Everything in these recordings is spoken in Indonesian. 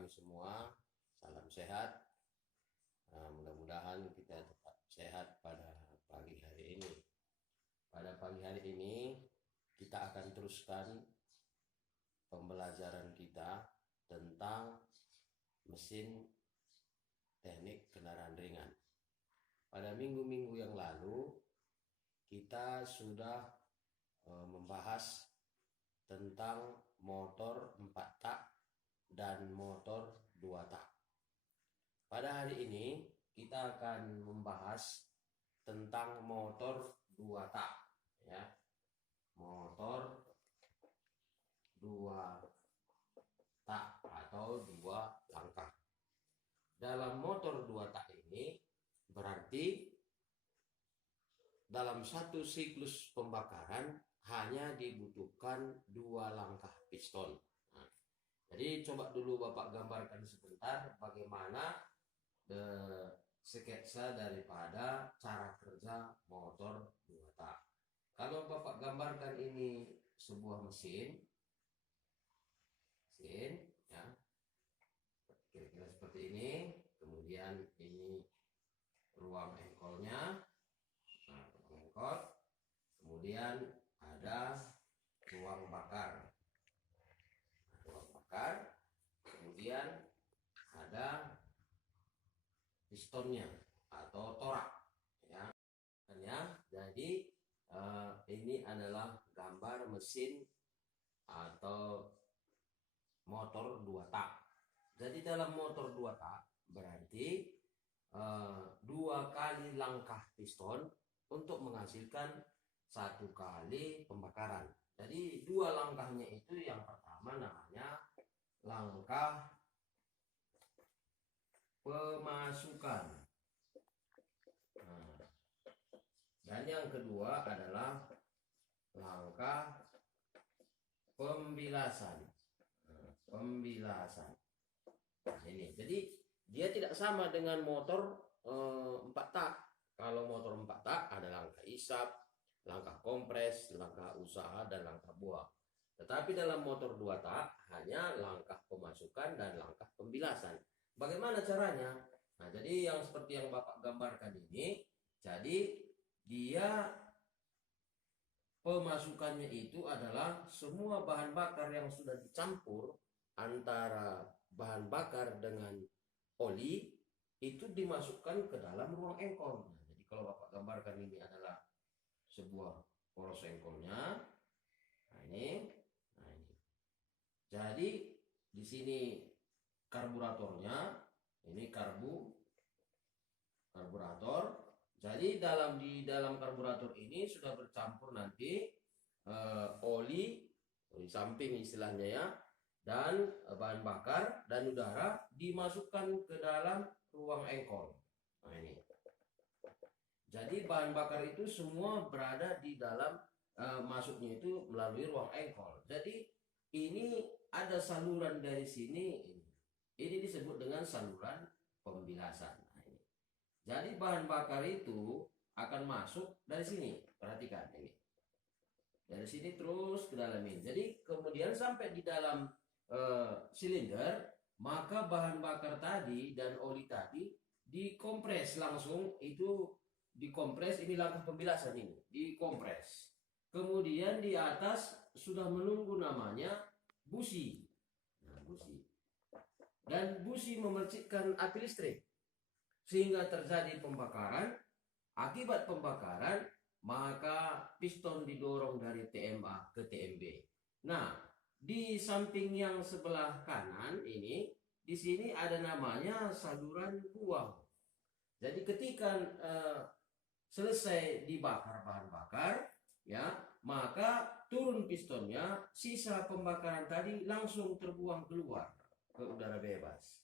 kami semua. Salam sehat. Mudah-mudahan kita tetap sehat pada pagi hari ini. Pada pagi hari ini kita akan teruskan pembelajaran kita tentang mesin teknik kendaraan ringan. Pada minggu-minggu yang lalu kita sudah membahas tentang motor 4 tak dan motor 2 tak. Pada hari ini kita akan membahas tentang motor 2 tak, ya. Motor 2 tak atau 2 langkah. Dalam motor 2 tak ini berarti dalam satu siklus pembakaran hanya dibutuhkan 2 langkah piston. Jadi coba dulu Bapak gambarkan sebentar bagaimana sketsa daripada cara kerja motor 2 tak. Kalau Bapak gambarkan ini sebuah mesin ya, kira-kira seperti ini. Kemudian ini ruang engkolnya, kemudian ada ruang bakar. Kemudian ada pistonnya atau torak, ya. Jadi ini adalah gambar mesin atau motor 2 tak. Jadi dalam motor 2 tak berarti 2 kali langkah piston untuk menghasilkan 1 kali pembakaran. Jadi 2 langkahnya itu yang pertama namanya langkah pemasukan. Dan yang kedua adalah langkah pembilasan. Ini. Jadi dia tidak sama dengan motor 4 tak. Kalau motor 4 tak ada langkah isap, langkah kompres, langkah usaha, dan langkah buang. Tetapi dalam motor 2 tak hanya langkah pemasukan dan langkah pembilasan. Bagaimana caranya? Nah, jadi yang seperti yang Bapak gambarkan ini, jadi dia pemasukannya itu adalah semua bahan bakar yang sudah dicampur antara bahan bakar dengan oli itu dimasukkan ke dalam ruang engkol. Nah, jadi kalau Bapak gambarkan ini adalah sebuah poros engkolnya. Nah ini. Jadi di sini karburatornya, ini karburator. Jadi di dalam karburator ini sudah bercampur nanti oli samping istilahnya, ya, dan bahan bakar dan udara dimasukkan ke dalam ruang engkol. Nah ini. Jadi bahan bakar itu semua berada di dalam masuknya itu melalui ruang engkol. Jadi ini ada saluran dari sini. Ini disebut dengan saluran pembilasan. Nah, ini. Jadi bahan bakar itu akan masuk dari sini. Perhatikan ini. Dari sini terus ke dalam ini. Jadi kemudian sampai di dalam silinder, maka bahan bakar tadi dan oli tadi dikompres langsung. Itu dikompres, ini langkah pembilasan, ini dikompres. Kemudian di atas sudah menunggu namanya busi. Nah, busi. Dan busi memercikkan api listrik sehingga terjadi pembakaran. Akibat pembakaran maka piston didorong dari TMA ke TMB. Nah, di samping yang sebelah kanan ini, di sini ada namanya saluran buang. Jadi ketika selesai dibakar bahan bakar, ya, maka turun pistonnya, sisa pembakaran tadi langsung terbuang keluar ke udara bebas.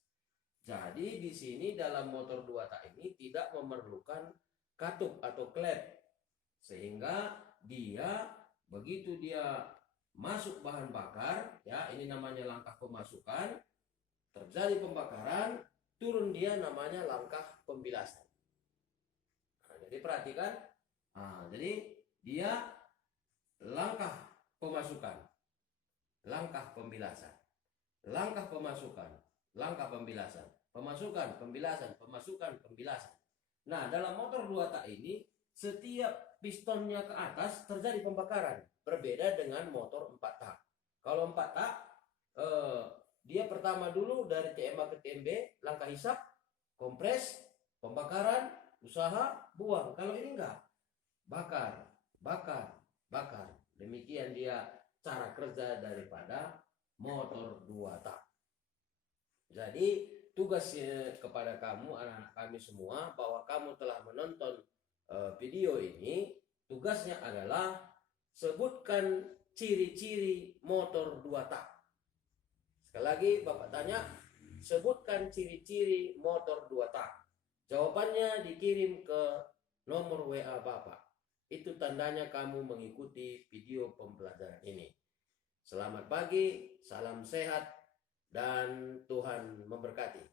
Jadi di sini dalam motor 2 tak ini tidak memerlukan katup atau klep, sehingga dia begitu dia masuk bahan bakar, ya, ini namanya langkah pemasukan, terjadi pembakaran, turun dia namanya langkah pembilasan. Nah, jadi perhatikan, jadi dia langkah pemasukan, langkah pembilasan, langkah pemasukan, langkah pembilasan, pemasukan, pembilasan, pemasukan, pembilasan. Nah, dalam motor 2 tak ini setiap pistonnya ke atas terjadi pembakaran, berbeda dengan motor 4 tak. Kalau 4 tak dia pertama dulu dari TMA ke TMB, langkah hisap, kompres, pembakaran, usaha, buang. Kalau ini enggak, bakar, bakar, bakar. Demikian dia cara kerja daripada motor 2 tak. Jadi tugasnya kepada kamu, anak-anak kami semua, bahwa kamu telah menonton video ini, tugasnya adalah sebutkan ciri-ciri motor 2 tak. Sekali lagi Bapak tanya, sebutkan ciri-ciri motor 2 tak. Jawabannya dikirim ke nomor WA Bapak. Itu tandanya kamu mengikuti video pembelajaran ini. Selamat pagi, salam sehat, dan Tuhan memberkati.